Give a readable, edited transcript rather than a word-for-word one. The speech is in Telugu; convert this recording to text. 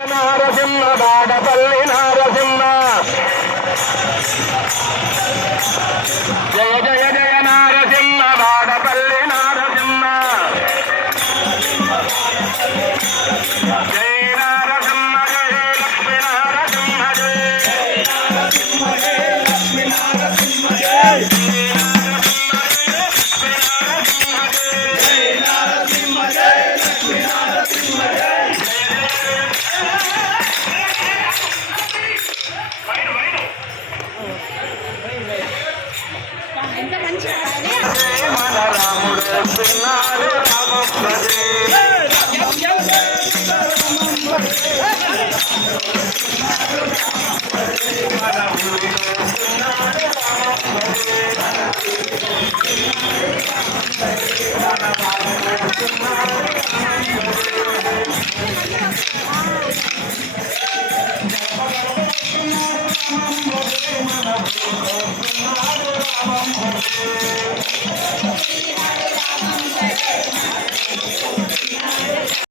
నారసింహ బాడపల్లి నారసింహ జయ జయ జయ నారసింహ బాడపల్లి నారసింహ జయ నారసింహ జయ లక్ష్మీ నారసింహ జయ లక్ష్మీ నారసింహ జయ రాముడు